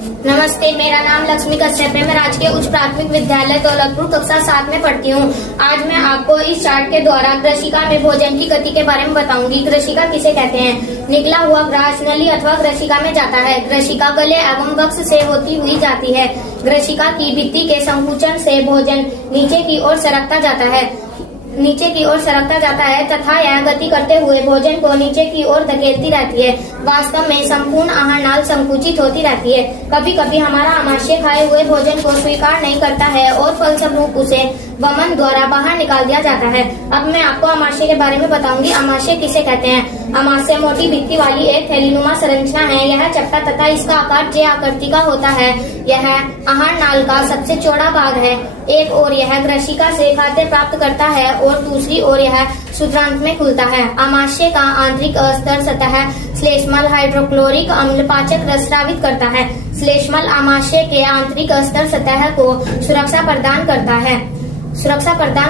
नमस्ते, मेरा नाम लक्ष्मी कश्यप है। मैं राजकीय उच्च प्राथमिक विद्यालय दौलतपुर कक्षा 7 में पढ़ती हूँ। आज मैं आपको इस चार्ट के द्वारा कृषिका में भोजन की गति के बारे में बताऊंगी। कृषिका किसे कहते हैं? निकला हुआ ग्रास नली अथवा कृषिका में जाता है। कृषिका गले एवं वक्ष से होती हुई जाती है। कृषिका की भित्ति के संकुचन से भोजन नीचे की ओर सरकता जाता है तथा यह गति करते हुए भोजन को नीचे की ओर धकेलती रहती है। वास्तव में संपूर्ण आहार नाल संकुचित होती रहती है। कभी कभी हमारा आमाशय खाए हुए भोजन को स्वीकार नहीं करता है और फलस्वरूप उसे वमन द्वारा बाहर निकाल दिया जाता है। अब मैं आपको आमाशय के बारे में बताऊंगी। आमाशय किसे कहते हैं? आमाशय मोटी भित्ति वाली एक थैलीनुमा संरचना है। यह चपटा तथा इसका आकार जे आकृति का होता है। यह आहार नाल का सबसे चौड़ा भाग है। एक ओर यह कृषिका से खाद्य प्राप्त करता है और दूसरी ओर यह सूत्रांत में खुलता है। आमाशय का आंतरिक अस्तर सतह श्लेष्मल हाइड्रोक्लोरिक अम्ल पाचक रस स्रावित करता है। श्लेष्मल आमाशय के आंतरिक अस्तर सतह को सुरक्षा प्रदान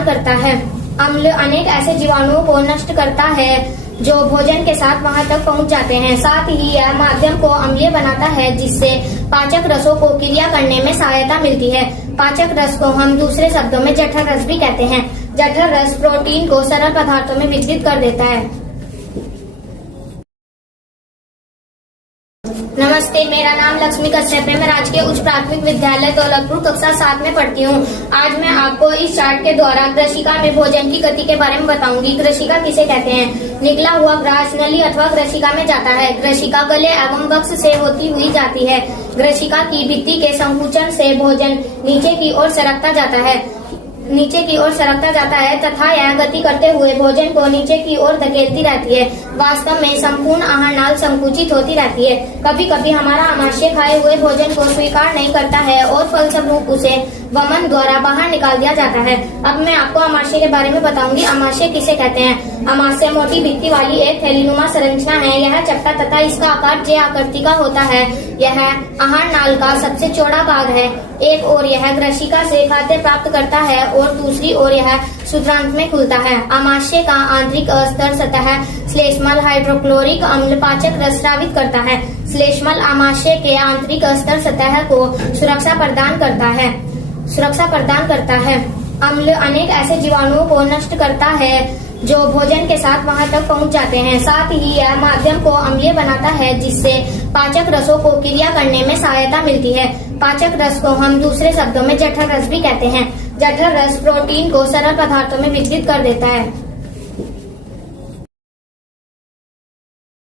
करता है। अम्ल अनेक ऐसे जीवाणुओं को नष्ट करता है जो भोजन के साथ वहां तक पहुंच जाते हैं। साथ ही यह माध्यम को अम्लीय बनाता है, जिससे पाचक रसों को क्रिया करने में सहायता मिलती है। पाचक रस को हम दूसरे शब्दों में जठर रस भी कहते हैं। जठर रस प्रोटीन को सरल पदार्थों में विघटित कर देता है। नमस्ते, मेरा नाम लक्ष्मी कश्यप है। मैं राजकीय उच्च प्राथमिक विद्यालय दौलतपुर कक्षा 7 में पढ़ती हूँ। आज मैं आपको इस चार्ट के द्वारा कृषिका में भोजन की गति के बारे में बताऊंगी। कृषिका किसे कहते हैं? निकला हुआ ग्रास नली अथवा कृषिका में जाता है। कृषिका गले एवं वक्ष से होती हुई जाती है। कृषिका की भित्ति के संकुचन से भोजन नीचे की ओर सरकता जाता है तथा यह गति करते हुए भोजन को नीचे की ओर धकेलती रहती है। वास्तव में संपूर्ण आहार नाल संकुचित होती रहती है। कभी कभी हमारा आमाशय खाए हुए भोजन को स्वीकार नहीं करता है और फलस्वरूप उसे वमन द्वारा बाहर निकाल दिया जाता है। अब मैं आपको आमाशय के बारे में बताऊंगी। आमाशय किसे कहते हैं? आमाशय मोटी भित्ति वाली एक थैलीनुमा संरचना है। यह चपटा तथा इसका आकार जे आकृति का होता है। यह आहार नाल का सबसे चौड़ा भाग है। एक ओर यह कृषिका से खाद्य प्राप्त करता है और दूसरी ओर यह सूत्रांत में खुलता है। आमाशय का आंतरिक अस्तर सतह श्लेष्मल हाइड्रोक्लोरिक अम्ल पाचक रस स्रावित करता है। श्लेष्मल आमाशय के आंतरिक अस्तर सतह को सुरक्षा प्रदान करता है। अम्ल अनेक ऐसे जीवाणुओं को नष्ट करता है जो भोजन के साथ वहां तक पहुंच जाते हैं। साथ ही यह माध्यम को अम्लीय बनाता है, जिससे पाचक रसों को क्रिया करने में सहायता मिलती है। पाचक रस को हम दूसरे शब्दों में जठर रस भी कहते हैं। जठर रस प्रोटीन को सरल पदार्थों में विघटित कर देता है।